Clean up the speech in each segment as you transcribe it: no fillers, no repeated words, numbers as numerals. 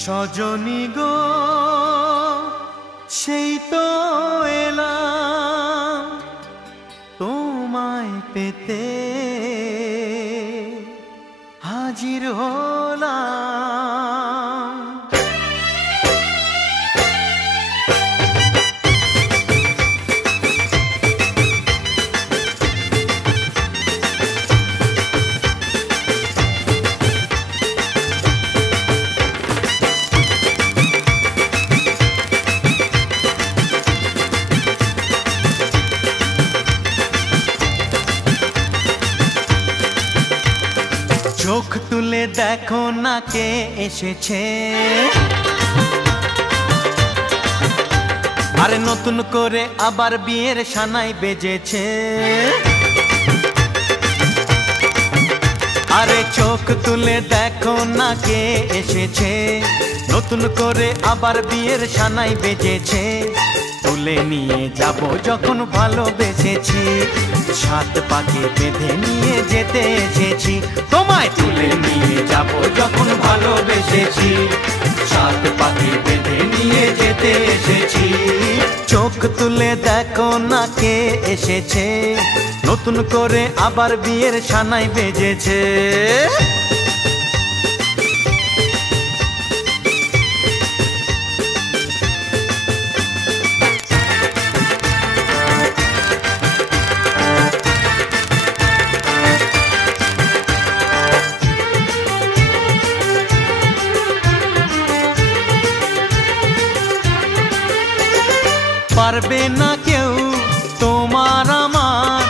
সজনী গো সেই তো এলাম তোমায় পেতে হাজির হলাম। চোখ তুলে দেখো না কে এসেছে, আরে নতুন করে আবার বিয়ের সানাই বেজেছে। আরে চোখ তুলে দেখো না কে এসেছে, নতুন করে আবার বিয়ের সানাই বেজেছে। তুলে নিয়ে যাব যখন ভালোবেসেছি, সাত পাকে বেঁধে নিয়ে যেতে এসেছি। তোমায় তুলে নিয়ে যাব যখন ভালোবেসেছি, সাত পাকে বেঁধে নিয়ে যেতে এসেছি। চোখ তুলে দেখো না কে এসেছে, নতুন করে আবার বিয়ের সানাই বেজেছে। পারবে না কেউ তোমার আমার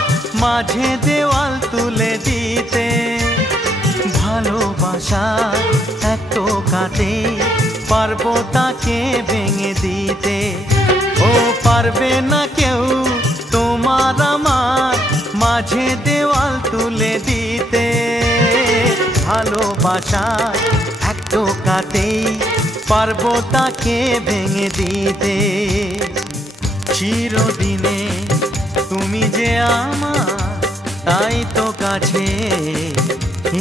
মাঝে দেওয়াল তুলে দিতে, ভালোবাসা এত কাটে পারবো তাকে ভেঙে দিতে। ও পারবে না কেউ তোমার আমার মাঝে দেওয়াল তুলে দিতে, ভালোবাসা এত কাটে পারবো তাকে ভেঙে দিতে। চিরদিনে তুমি যে আমার, তাই তো কাছে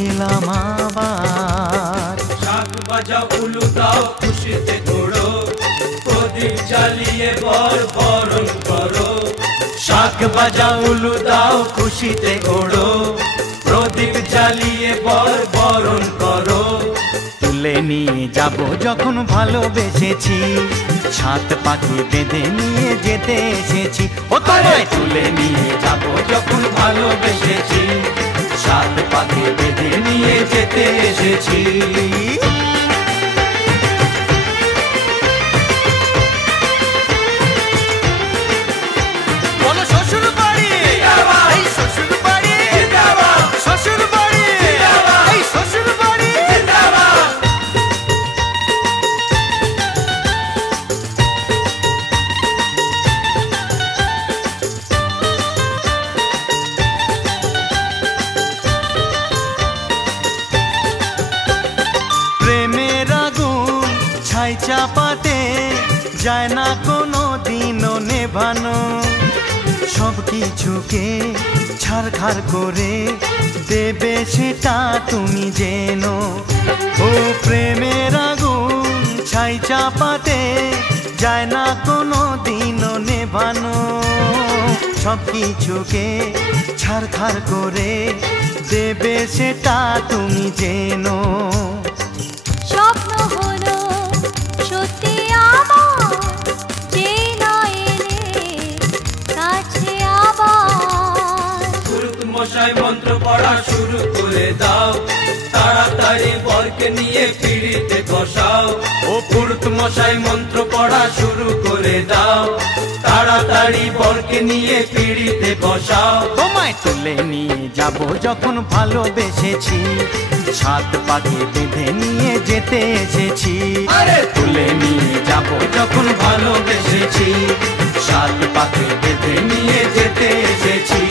এলাম আবার। শাক বাজাও উলু দাও খুশিতে ঘোড়ো, প্রদীপ জ্বালিয়ে বরণ করো। শাক বাজাও উলু দাও খুশিতে ওড়ো, প্রদীপ জ্বালিয়ে বরণ করো। তুলে নিয়ে যাব যখন ভালোবেসেছি, সাত পাখি বেঁধে নিয়ে যেতে এসেছি। ও তোমায় তুলে নিয়ে যাব যখন ভালোবেসেছি, সাত পাখি বেঁধে নিয়ে যেতে এসেছি। বলো শ্বশুর বাড়ি, এই শ্বশুর বাড়ি, শ্বশুর বাড়ি, এই শ্বশুর বাড়ি। প্রেমের আগুন ছাই চাপাতে যায় না কোনো দিনও নেভানো, সব কিছুকে ছারখার করে দেবে সেটা তুমি জেনো। ও প্রেমের আগুন ছাই চাপাতে যায় না কোনো দিনও নেভানো, সব কিছুকে ছারখার করে দেবে সেটা তুমি জেনো। স্বপ্ন হলো সত্যি আমার, যে না এলে কাছে আবার। পুরুত মশাই মন্ত্র পড়া শুরু করে দাও, তাড়াতাড়ি বরকে নিয়ে পিড়িতে বসাও। ও পুরুত মশাই মন্ত্র পড়া শুরু করে দাও, তাড়াতাড়ি বরকে নিয়ে পিড়িতে বসাও। তোমায় তুলে নিয়ে যাব যখন ভালোবেসেছি, সাত পাকে বেঁধে নিয়ে যেতে এসেছি। আরে তুলে নিয়ে যাব যখন ভালোবেসেছি, সাত পাকে বেঁধে নিয়ে যেতে এসেছি।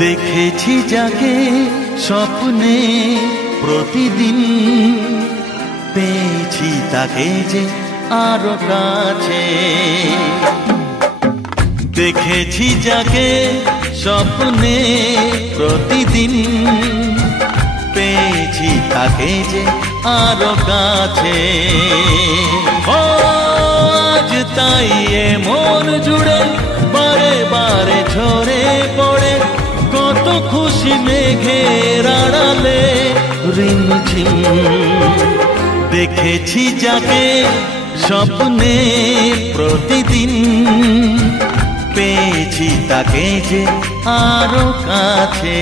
দেখেছি যাকে স্বপ্নে প্রতিদিন, পেয়েছি তাকে যে আরো কাছে। দেখেছি যাকে স্বপ্নে প্রতিদিন, পেয়েছি তাকে যে আরো কাছে। ও আজ তাই এ মন জুড়ে বারে বারে ঝরে পড়ে, কত খুশি মেঘের আড়ালে রিমঝিম। দেখেছি যাকে স্বপ্নে প্রতিদিন, পেয়েছি তাকে যে আরো কাছে।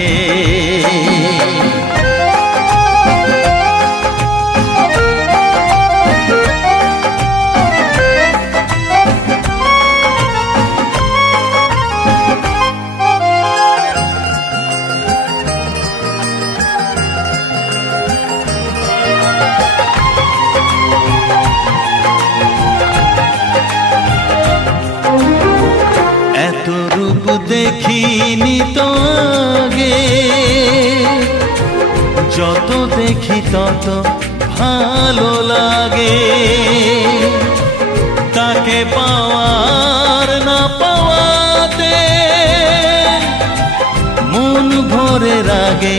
দেখিনি তো আগে, যত দেখি তত ভালো লাগে। তাকে পাওয়ার না পাওয়াতে মন ভরে রাগে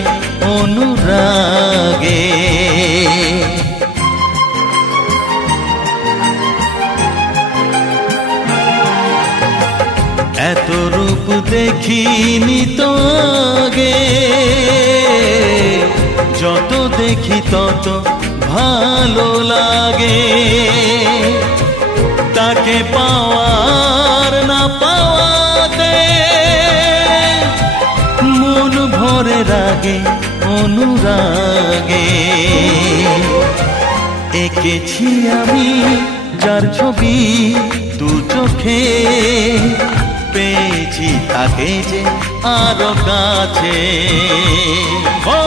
অনুরাগে। এত রূপ দেখিনি তো আগে, যত দেখি তত ভালো লাগে। তাকে পাওয়ার না পাওয়াতে মন ভরে রাগে অনুরাগে। এঁকেছি আমি যার ছবি দু চোখে, পেয়েছি তাকে যে আরো কাছে। ও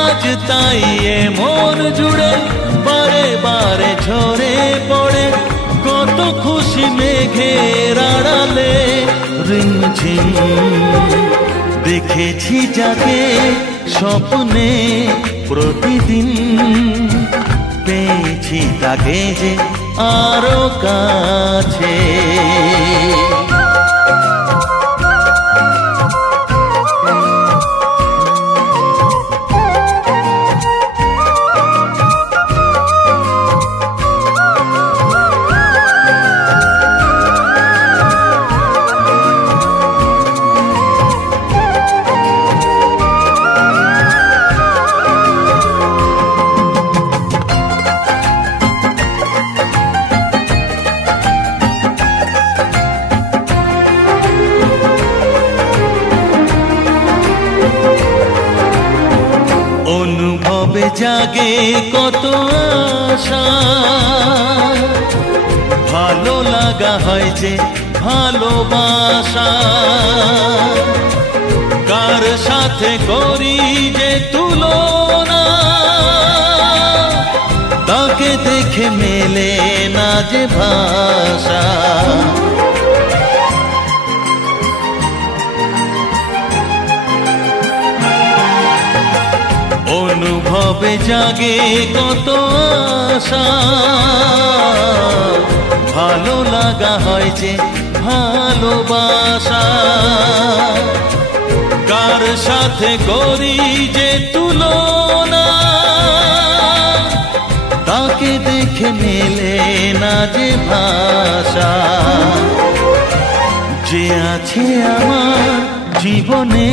আজ তাই এ মন জুড়ে বারে বারে ঝরে পড়ে, কত খুশি মেঘের আড়ালে রিমঝিম। দেখেছি যাকে স্বপ্নে প্রতিদিন, পেয়েছি তাকে যে আরো কাছে। অনুভবে জাগে কত আশা, ভালো লাগা হয় যে ভালোবাসা। কার সাথে করি যে তুলনা, তাকে দেখে মেলে না যে ভাষা। অনুভবে জাগে কত আশা, ভালো লাগা হয় যে ভালোবাসা। কার সাথে করি যে তুলনা, তাকে দেখে মেলে না যে ভাষা। যে আছে আমার জীবনে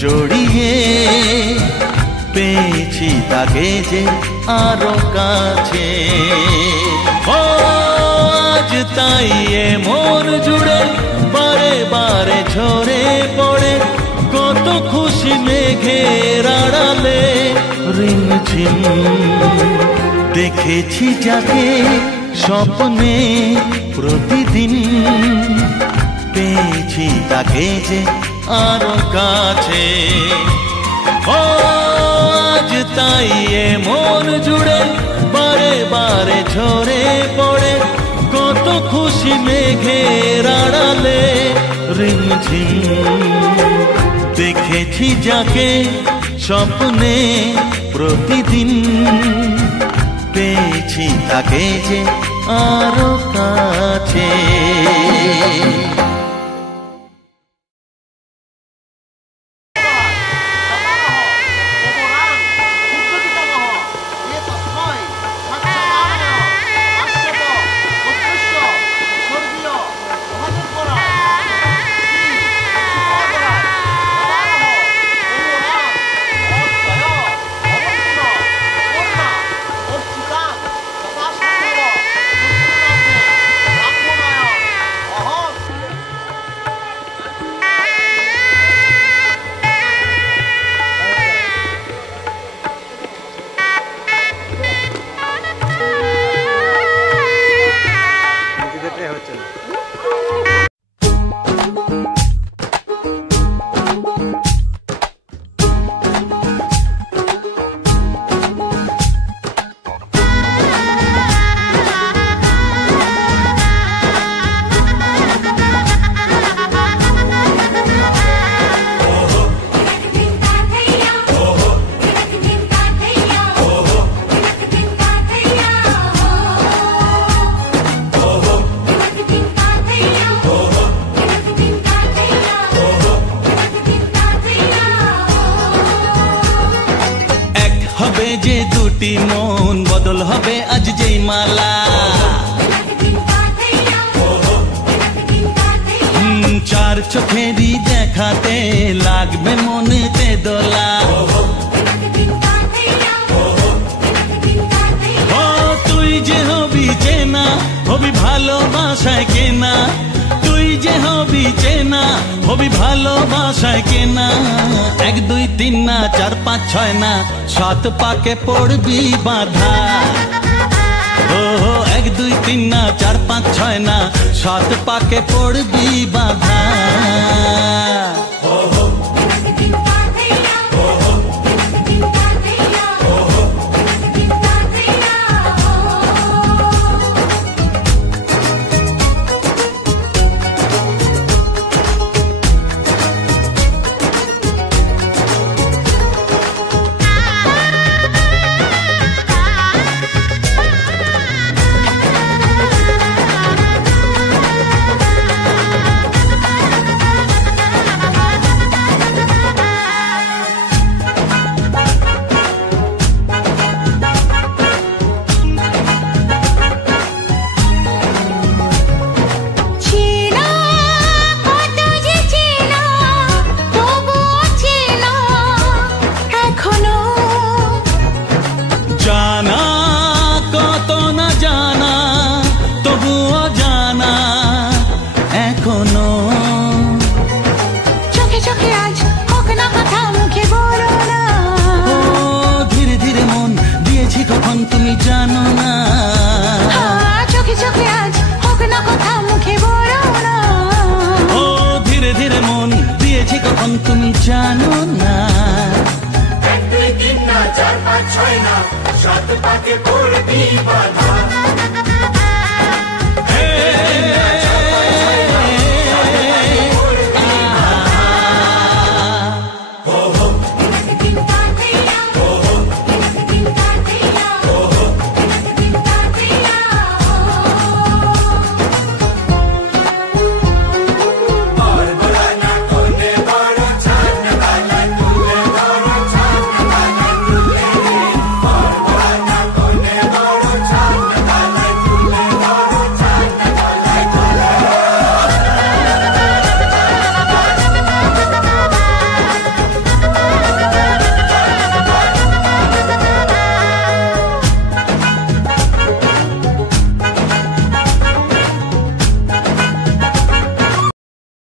জড়িয়ে, পেয়েছি তাকে যে আরো কাছে। ও আজ তাই এ মন জুড়ে বারে বারে ঝরে পড়ে, কত খুশি মেঘের আড়ালে রিমঝিম। দেখেছি যাকে স্বপ্নে প্রতিদিন, পেয়েছি তাকে যে আরো কাছে। ও আজ তাই এ মন জুড়ে বারে বারে ঝরে পড়ে, কত খুশি মেঘের আড়ালে রিমঝিম। দেখেছি যাকে স্বপ্নে প্রতিদিন, পেয়েছি তাকে যে আরো কাছে। যে দুটি মন বদল হবে আজ যেই মালা, চার চোখেরই দেখাতে লাগবে মনেতে দোলা। ও তুই যে হবি চেনা, হবি ভালোবাসায় কেনা, তুই যে হবি চেনা, হবি ভালোবাসায় কেনা। 1 2 3 না 4 5 6 না 7 পাকে পড়বি বাধা। ও 1 2 3 না 4 5 6 না 7 পাকে পড়বি বাধা। তুমি জানো না, চোখে চোখে আজ হোক না কথা মুখে বলো না। ও ধীরে ধীরে মন দিয়েছি কখন তুমি জানো না। 1 2 3 না 4 5 6 না 7 পাকে পড়বি বাধা।